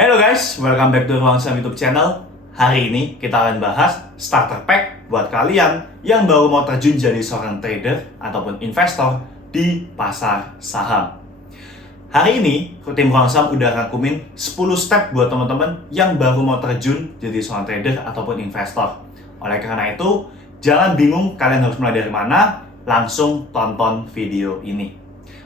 Hello guys, welcome back to Ruang Saham YouTube channel. Hari ini kita akan bahas starter pack buat kalian yang baru mau terjun jadi seorang trader ataupun investor di pasar saham. Hari ini tim Ruang Saham udah rangkumin 10 step buat teman-teman yang baru mau terjun jadi seorang trader ataupun investor. Oleh karena itu, jangan bingung kalian harus mulai dari mana, langsung tonton video ini.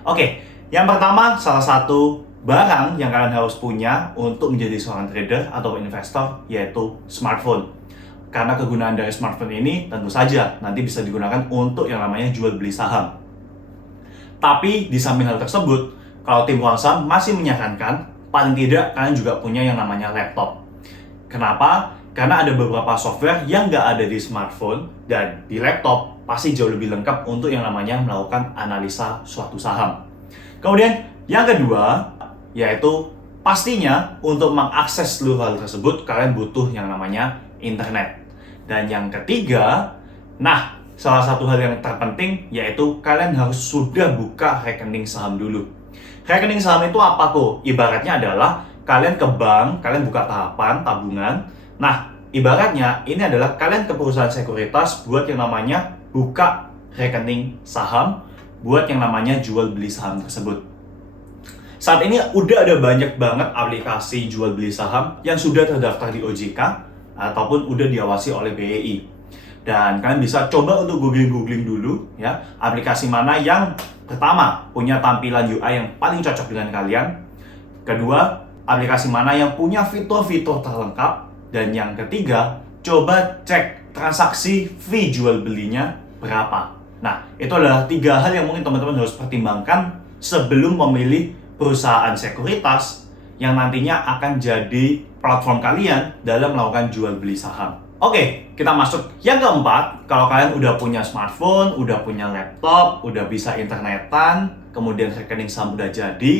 Oke, yang pertama salah satu barang yang kalian harus punya untuk menjadi seorang trader atau investor yaitu smartphone. Karena kegunaan dari smartphone ini tentu saja nanti bisa digunakan untuk yang namanya jual beli saham. Tapi di samping hal tersebut, kalau tim Ruang Saham masih menyarankan paling tidak kalian juga punya yang namanya laptop. Kenapa? Karena ada beberapa software yang nggak ada di smartphone dan di laptop pasti jauh lebih lengkap untuk yang namanya melakukan analisa suatu saham. Kemudian yang kedua, yaitu pastinya untuk mengakses seluruh hal tersebut kalian butuh yang namanya internet. Dan yang ketiga, salah satu hal yang terpenting yaitu kalian harus sudah buka rekening saham dulu. Rekening saham itu apa kok? Ibaratnya adalah kalian ke bank, kalian buka tabungan. Ibaratnya ini adalah kalian ke perusahaan sekuritas buat yang namanya buka rekening saham, buat yang namanya jual beli saham tersebut. Saat ini udah ada banyak banget aplikasi jual beli saham yang sudah terdaftar di OJK ataupun udah diawasi oleh BEI. Dan kalian bisa coba untuk googling dulu ya, aplikasi mana yang pertama punya tampilan UI yang paling cocok dengan kalian. Kedua, aplikasi mana yang punya fitur-fitur terlengkap. Dan yang ketiga, coba cek transaksi fee jual belinya berapa. Itu adalah 3 hal yang mungkin teman-teman harus pertimbangkan sebelum memilih perusahaan sekuritas yang nantinya akan jadi platform kalian dalam melakukan jual beli saham. Oke, kita masuk yang keempat. Kalau kalian udah punya smartphone, udah punya laptop, udah bisa internetan, kemudian rekening saham udah jadi.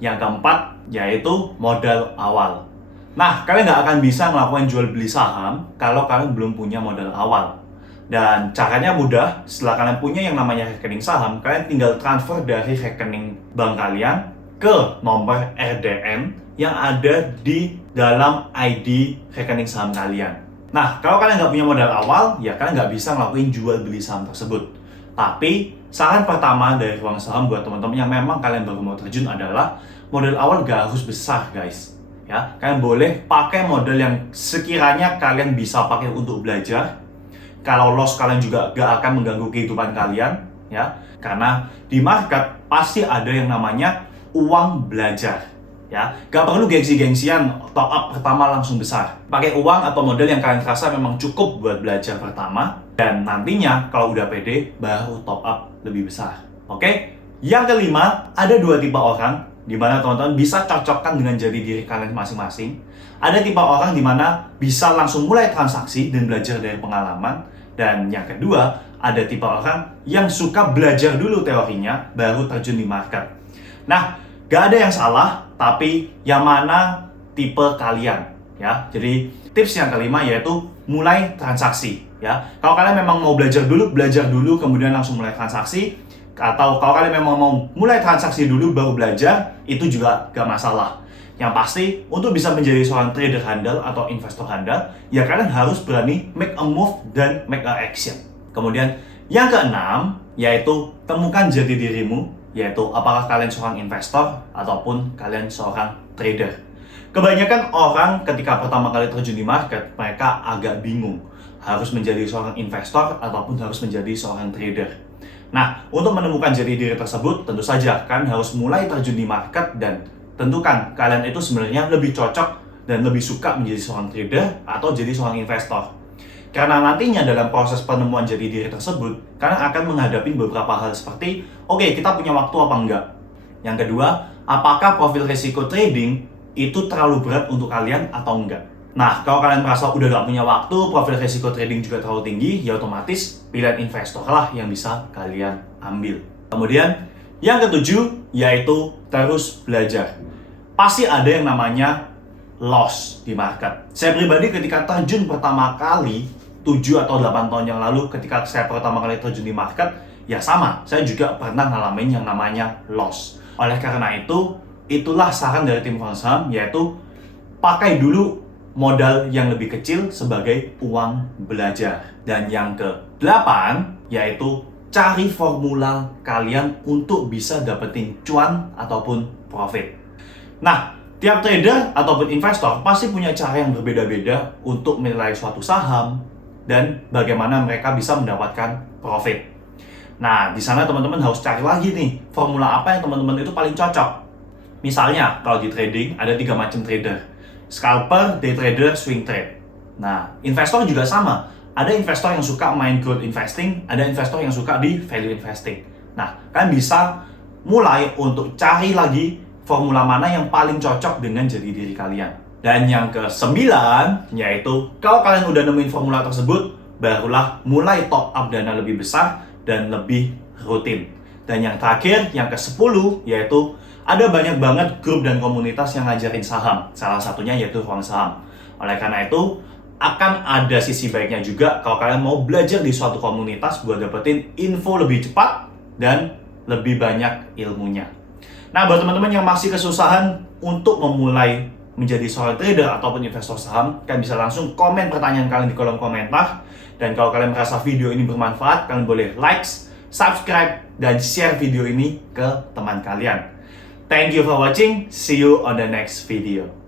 Yang keempat yaitu modal awal. Kalian nggak akan bisa melakukan jual beli saham kalau kalian belum punya modal awal. Dan caranya mudah, setelah kalian punya yang namanya rekening saham, kalian tinggal transfer dari rekening bank kalian ke nomor RDN yang ada di dalam ID rekening saham kalian. Kalau kalian nggak punya modal awal, ya kalian nggak bisa ngelakuin jual beli saham tersebut. Tapi, saran pertama dari Ruang Saham buat teman-teman yang memang kalian baru mau terjun adalah modal awal nggak harus besar, guys. Ya, kalian boleh pakai modal yang sekiranya kalian bisa pakai untuk belajar. Kalau loss kalian juga gak akan mengganggu kehidupan kalian ya, karena di market pasti ada yang namanya uang belajar ya. Gak perlu gengsi-gengsian top up pertama langsung besar. Pakai uang atau modal yang kalian rasa memang cukup buat belajar pertama, dan nantinya kalau udah pede baru top up lebih besar. Oke? Yang kelima, ada 2 tipe orang di mana teman-teman bisa cocokkan dengan jati diri kalian masing-masing. Ada tipe orang di mana bisa langsung mulai transaksi dan belajar dari pengalaman. Dan yang kedua, ada tipe orang yang suka belajar dulu teorinya, baru terjun di market. Gak ada yang salah, tapi yang mana tipe kalian ya. Jadi tips yang kelima yaitu mulai transaksi ya. Kalau kalian memang mau belajar dulu kemudian langsung mulai transaksi, atau kalau kalian memang mau mulai transaksi dulu baru belajar, itu juga gak masalah. Yang pasti, untuk bisa menjadi seorang trader handal atau investor handal, ya kalian harus berani make a move dan make a action. Kemudian, yang keenam, yaitu temukan jati dirimu, yaitu apakah kalian seorang investor ataupun kalian seorang trader. Kebanyakan orang ketika pertama kali terjun di market, mereka agak bingung harus menjadi seorang investor ataupun harus menjadi seorang trader. Untuk menemukan jati diri tersebut, tentu saja kalian harus mulai terjun di market dan tentukan kalian itu sebenarnya lebih cocok dan lebih suka menjadi seorang trader atau jadi seorang investor. Karena nantinya dalam proses penemuan jati diri tersebut, kalian akan menghadapi beberapa hal seperti, oke, kita punya waktu apa enggak? Yang kedua, apakah profil risiko trading itu terlalu berat untuk kalian atau enggak? Kalau kalian merasa udah gak punya waktu, profil risiko trading juga terlalu tinggi, ya otomatis pilihan investor lah yang bisa kalian ambil. Kemudian, yang ketujuh, yaitu terus belajar. Pasti ada yang namanya loss di market. Saya pribadi ketika terjun pertama kali, 7 atau 8 tahun yang lalu ketika saya pertama kali terjun di market, ya sama, saya juga pernah ngalamin yang namanya loss. Oleh karena itu, itulah saran dari tim Ruang Saham, yaitu pakai dulu modal yang lebih kecil sebagai uang belajar. Dan yang ke-8 yaitu cari formula kalian untuk bisa dapetin cuan ataupun profit. Nah, tiap trader ataupun investor pasti punya cara yang berbeda-beda untuk menilai suatu saham dan bagaimana mereka bisa mendapatkan profit. Nah, di sana teman-teman harus cari lagi nih, formula apa yang teman-teman itu paling cocok. Misalnya, kalau di trading ada 3 macam trader. Scalper, day trader, swing trade. Nah, investor juga sama. Ada investor yang suka main growth investing, ada investor yang suka di value investing. Nah, kalian bisa mulai untuk cari lagi formula mana yang paling cocok dengan jati diri kalian. Dan yang ke-9 yaitu kalau kalian udah nemuin formula tersebut, barulah mulai top up dana lebih besar dan lebih rutin. Dan yang terakhir, yang ke-10 yaitu ada banyak banget grup dan komunitas yang ngajarin saham. Salah satunya yaitu Ruang Saham. Oleh karena itu, akan ada sisi baiknya juga kalau kalian mau belajar di suatu komunitas buat dapetin info lebih cepat dan lebih banyak ilmunya. Nah, buat teman-teman yang masih kesusahan untuk memulai menjadi seorang trader ataupun investor saham, kalian bisa langsung komen pertanyaan kalian di kolom komentar. Dan kalau kalian merasa video ini bermanfaat, kalian boleh like, subscribe, dan share video ini ke teman kalian. Thank you for watching. See you on the next video.